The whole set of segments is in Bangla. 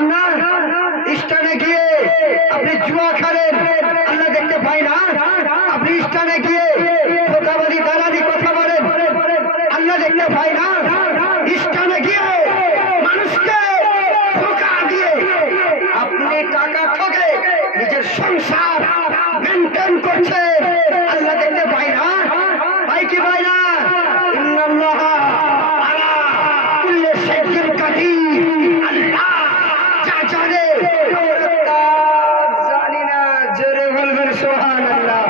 পান না? স্থানে গিয়ে আপনি জুয়া খেলেন, আল্লাহ দেখতে পাই না? আপনি স্থানে গিয়ে ধোঁকাবাজি দালালি কথা বলেন, আল্লাহ দেখতে পাই না? স্থানে গিয়ে মানুষকে ধোঁকা দিয়ে আপনি টাকা ঠকে নিজের সংসার মেনটেন করছে, আল্লাহ দেখতে পাই না? পাই কি পাই না? ইন্নাল্লাহ আলা কুল্লি শাইইন কাদির, আল্লাহ যা জানে জানি না। জোরে বলবেন সুবহানাল্লাহ।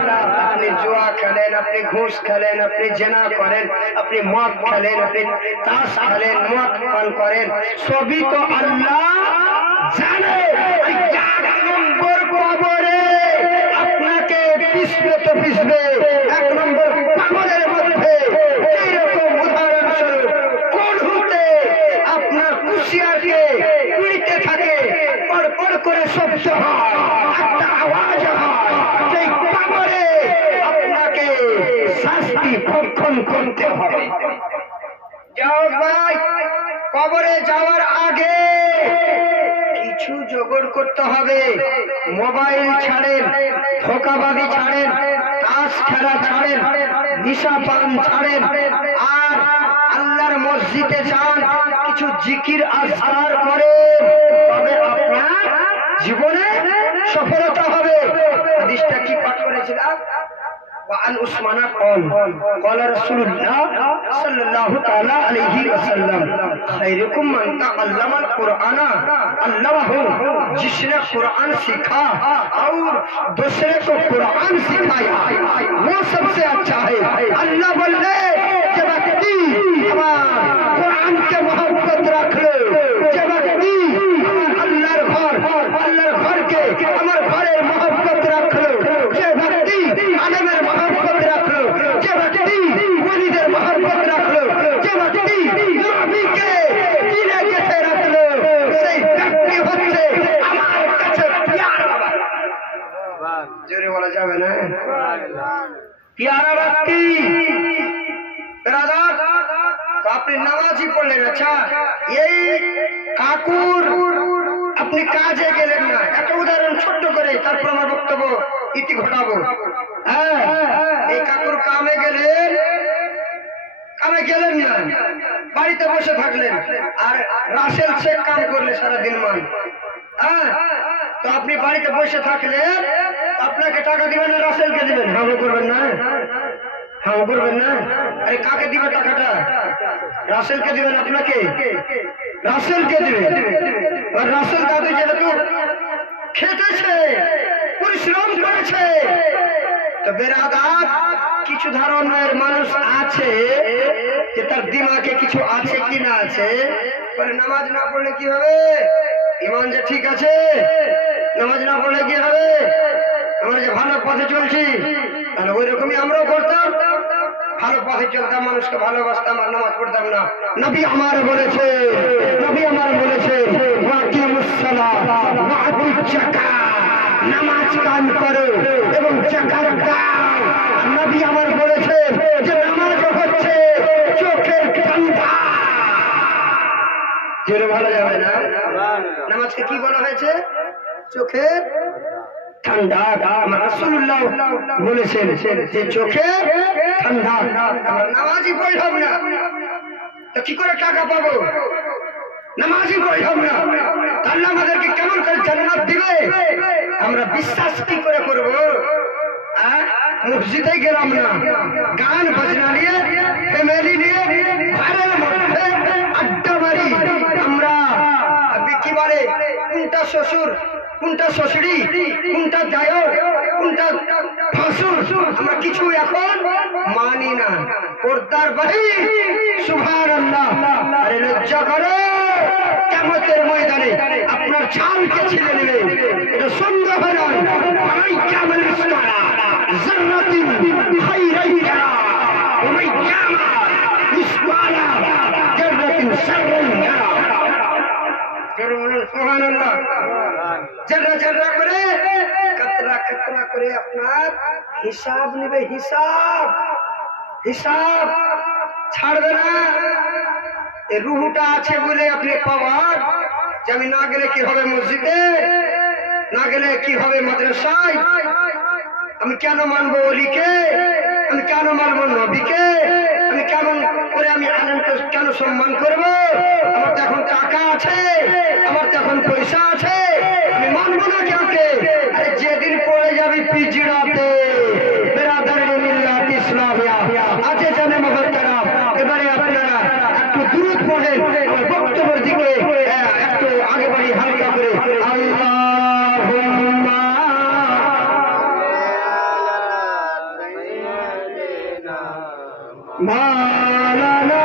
আপনি জুয়া খেলেন, আপনি ঘুষ খেলেন, আপনি জেনা করেন, আপনি মদ খেলেন, আপনি তাস খেলেন, মদ পান করেন, সবই তো আল্লাহ জানে। এক নম্বর কবরে আপনাকে পিছবে তো পিছবে, এক নম্বর কবরের মধ্যে এইরকম উদাহরণস্বরূপ কড়হুতে আপনার কুশিয়ারকে পিড়িতে থাকে, পড় করে শব্দ হয়, একটা আওয়াজ হয়, সেই কবরে আপনাকে শাস্তি ভক্ষণ করতে হবে। যাও ভাই, কবরে যাওয়ার আগে কিছু জোগাড় করতে হবে। মোবাইল ছাড়েন, ধোঁকাবাজি ছাড়েন, তাস খেলা ছাড়েন, নিশা পান ছাড়েন, আর আল্লাহর মসজিদে যান, কিছু জিকির আজকার করেন, তবে আপনার জীবনে সফলতা হবে। হাদিসটা কি পাঠ করেছিলাম? وعن عثمان قال رسول الله صلى الله تعالى عليه وسلم خيركم من تعلم القرآن علمه, जिसने कुरान सीखा और दूसरे को कुरान सिखाया वो सबसे अच्छा है। अल्लाह बोले जब व्यक्ति कुरान के मोहब्बत रख लो, जब व्यक्ति अल्लाहर घर के আমার ঘরের मोहब्बत रख लो, যে ব্যক্তি আলেমের मोहब्बत रख लो, যে ব্যক্তি ওলিদের मोहब्बत रख लो, যে ব্যক্তি নবীকে দিলে গেছে রাখ লো, সেই ব্যক্তি হচ্ছে আমার কাছে প্যারা। জোরে বলা যাবে না? প্যারা ব্যক্তি। ব্রাদার, তো আপনি নামাজই পড়লেন, আচ্ছা এই কাকুর আপনি কাজে গেলেন না, একটা উদাহরণ ছোট্ট করে তারপর আমার বক্তব্য ইতি ঘটাবো। হ্যাঁ, এই কাকুর কামে গেলেন না, বাড়িতে বসে থাকলেন, আর রাসেল শেখ কাম করলে সারাদিন মান। হ্যাঁ, তো আপনি বাড়িতে বসে থাকলেন, আপনাকে টাকা দিবেন না রাসেলকে দিবেন? হামলা করবেন না, হামলা করবেন না। আরে কাকে দিবে টাকাটা? রাসেলকে দিবেন। আপনাকে রাসেলকে দিবেন। আর রাসেল দাদু যেহেতু খেটেছে, পরিশ্রম করেছে, তো বেরাদার কিছু ধরনের মানুষ আছে যে তার দিমাগে কিছু আছে কি না আছে, বলে নামাজ না পড়লে কি হবে? ইমান যে ঠিক আছে, নামাজ না পড়লে কি হবে? আমরা যে ভালো পথে চলছি, তাহলে ওই রকমই আমরাও করতাম, ভালো পথে চলতাম, মানুষকে ভালোবাসতাম, আর নামাজ পড়তাম না। নবী আমার বলেছে, নামাজ কান করো এবং জাকাত দাও। নবী আমার বলেছে যে নামাজ হচ্ছে চোখের ঠান্ডা। জোরে ভালো যাবে না? নামাজকে কি বলা হয়েছে? চোখের ঠান্ডা। আমার রাসূলুল্লাহ বলেছেন যে চোখের ঠান্ডা। আমরা নামাজই পড়লাম না, তো কি করে টাকা পাবো? নামাজই পড়লাম না, আল্লাহ আমাদেরকে কেমন করে জান্নাত দিবে? আমরা বিশ্বাস কি করে করবো? মসজিদে গেলাম না, গান বাজনা নিয়ে ফ্যামিলি নিয়ে ঘরের মধ্যে আড্ডা মারি। আমরা কি বলে, কোনটা শ্বশুর, কোনটা শাশুড়ি, কোনটা জায়র, কোনটা ভাসুর, আমরা কিছু এখন মানি না। পর্দার বাহির সুবহানাল্লাহ। আরে লজ্জা করে, কিয়ামতের ময়দানে আপনার ছালকে ছিঁড়ে নেবে। এটা সুন্দর হয় না। ভাই কেমন ইসলাম জান্নাতিন খায়রান ইয়ারা ওই কিয়ামত ইসমালা জান্নাতিন শাররান ইয়ারা। সুবহানাল্লাহ। জান্নাত জান্নাত করে কতরা কতরা করে আপনার হিসাব নেবে, হিসাব ছাড়বে না। এই রুহটা আছে বলে আপনি পাওয়ার, যে আমি না গেলে কি হবে মসজিদে, না গেলে কি হবে মাদ্রাসায়, আমি কেন মানবো ওলিকে, আমি কেন মানবো নবীকে, আমি কেমন করে আমি আলেমকে কেন সম্মান করব? আমার তো এখন টাকা আছে, আমার তো এখন পয়সা আছে, আমি মানবো না কাউকে। আরে যেদিন পড়ে যাবে পিজড়াতে বেরাদারি মিল্লাত ইসলামিয়া আছে জানে মুহতারাম। এবারে আপনারা একটু দুরূদ পড়েন, আমার বক্তব্যের দিকে একটু আগে বাড়ি হালকা করে। আল্লাহুম্মা মাওলানা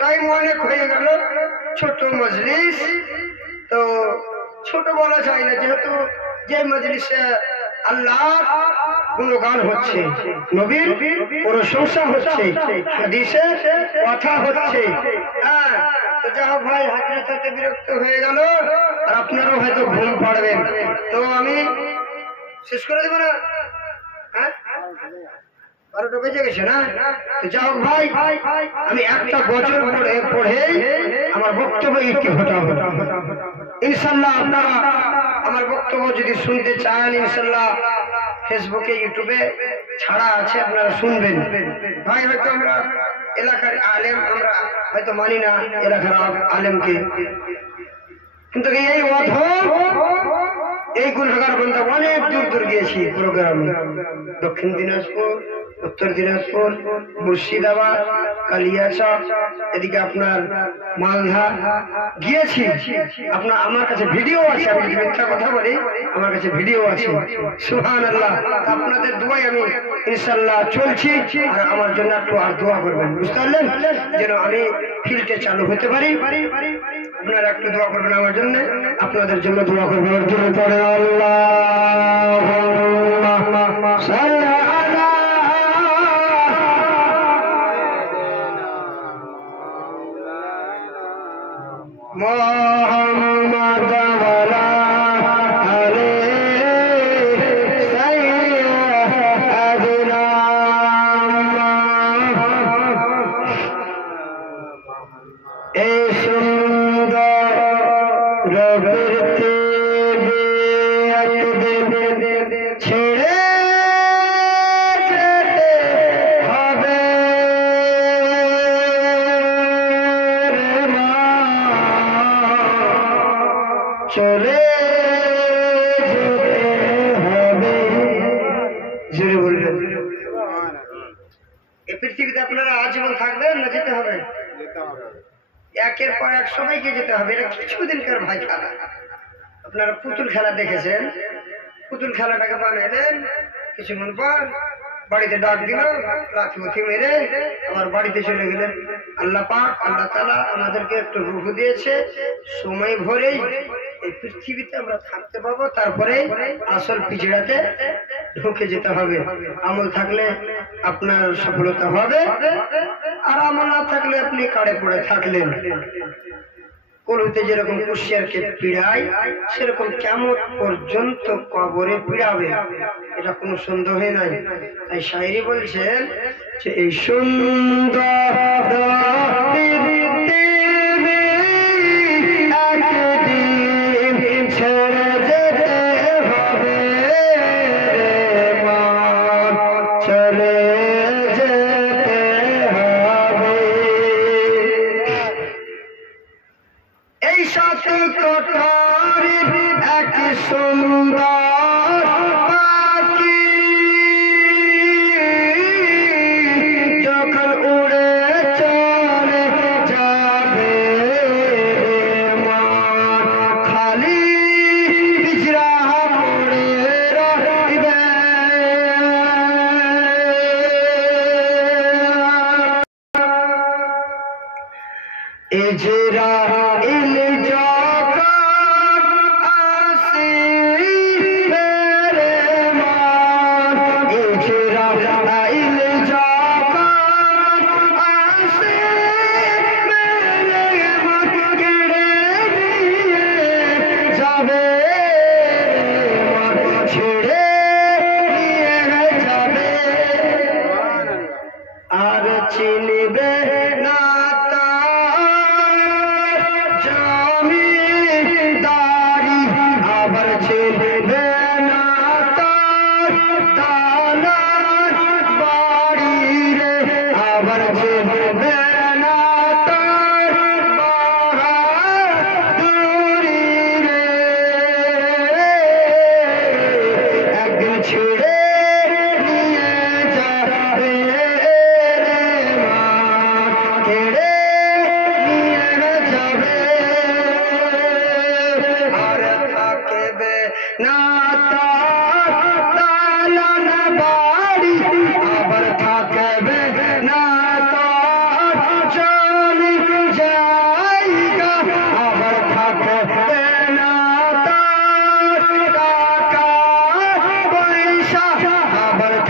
টাইম অনেক হয়ে গেল, ছোট মজলিস তো ছোট বলা যায় না, যেহেতু যে মজলিসে আল্লাহ গুণগান হচ্ছে, নবীর প্রশংসা হচ্ছে, হাদিসের কথা হচ্ছে। হ্যাঁ, তো যা হোক ভাই, হাজিরা থাকতে বিরক্ত হয়ে গেল আর আপনারও হয়তো ঘুম পাড়বেন, তো আমি শেষ করে দেবো না? হ্যাঁ, 12টা বেজে গেছে না? তো যা হোক ভাই, আমি একটা বছর পড়ে আমার বক্তব্য একটু ঘটাবো ইনশাল্লাহ। আপনারা আমার বক্তব্য যদি শুনতে চান, ইনশাল্লাহ ফেসবুকে ইউটিউবে ছাড়া আছে, আপনারা শুনবেন। ভাই হয়তো আমরা এলাকার আলেম, আমরা হয়তো মানি না এলাকার আলেমকে, কিন্তু এই অধম এই গুণাগার বান্দা অনেক দূর দূর গিয়েছি প্রোগ্রামে, দক্ষিণ দিনাজপুর, উত্তর দিনাজপুর, মুর্শিদাবাদ, কালিয়াচক, এদিকে আপনার মালদা গিয়েছি। আপনার আমার কাছে ভিডিও আছে, আমি মিথ্যা কথা বলি, আমার কাছে ভিডিও আছে। সুবহানাল্লাহ। আপনাদের দোয়ায় আমি ইনশাআল্লাহ চলছি, আর আমার জন্য একটু আর দোয়া করবেন, বুঝতে পারলেন, যেন আমি ফিল্ডে চালু হতে পারি। আপনারা একটু দোয়া করবেন আমার জন্য, আপনাদের জন্য দোয়া করবেন। আল্লাহুম্মা সাল্লি আলা মুহাম্মাদ ওয়া আলা আলি সাইয়্যিদিনা। এই সুন্দর পৃথিবী একদিন ছেড়ে যেতে হবে রে মা, চলে যেতে হবে। জোরে বলবেন। এই পৃথিবীতে আপনারা আজীবন থাকবেন না যেতে হবে? একের পর এক সবাইকে যেতে হবে, এটা কিছুদিনকার ভাই খেলা। আপনারা পুতুল খেলা দেখেছেন, পুতুল খেলাটাকে বানালেন, কিছুক্ষণ পর বাড়িতে ডাক দিল, লাথি উঠি মেরে আবার বাড়িতে চলে গেলেন। আল্লাহ পাক, আল্লাহ তাআলা আমাদেরকে একটু রূহ দিয়েছে, সময় ভরেই এই পৃথিবীতে আমরা থাকতে পাবো, তারপরে আসল পিছড়াতে ঢুকে যেতে হবে। আমল থাকলে আপনার সফলতা হবে, আর আমল না থাকলে আপনি কাড়ে পড়ে থাকলেন। কলুতে যেরকম কুশিয়ারকে পীড়ায়, সেরকম কিয়ামত পর্যন্ত কবরে পীড়াবে, এটা কোনো সন্দেহ নাই। তাই শায়রি বলছেন যে এই সুন্দর একদিন ছেড়ে যেতে হবে রে মা, চলে যেতে হবে। এই সাত কোঠারির এক সুন্দর পাখি যখন উড়ে চলে যাবে মা, খালি পিছড়া পড়ে রইবে। ইজরাইল যখন আসিবে রে মা, ইজরাইল যখন আসিবে ভালো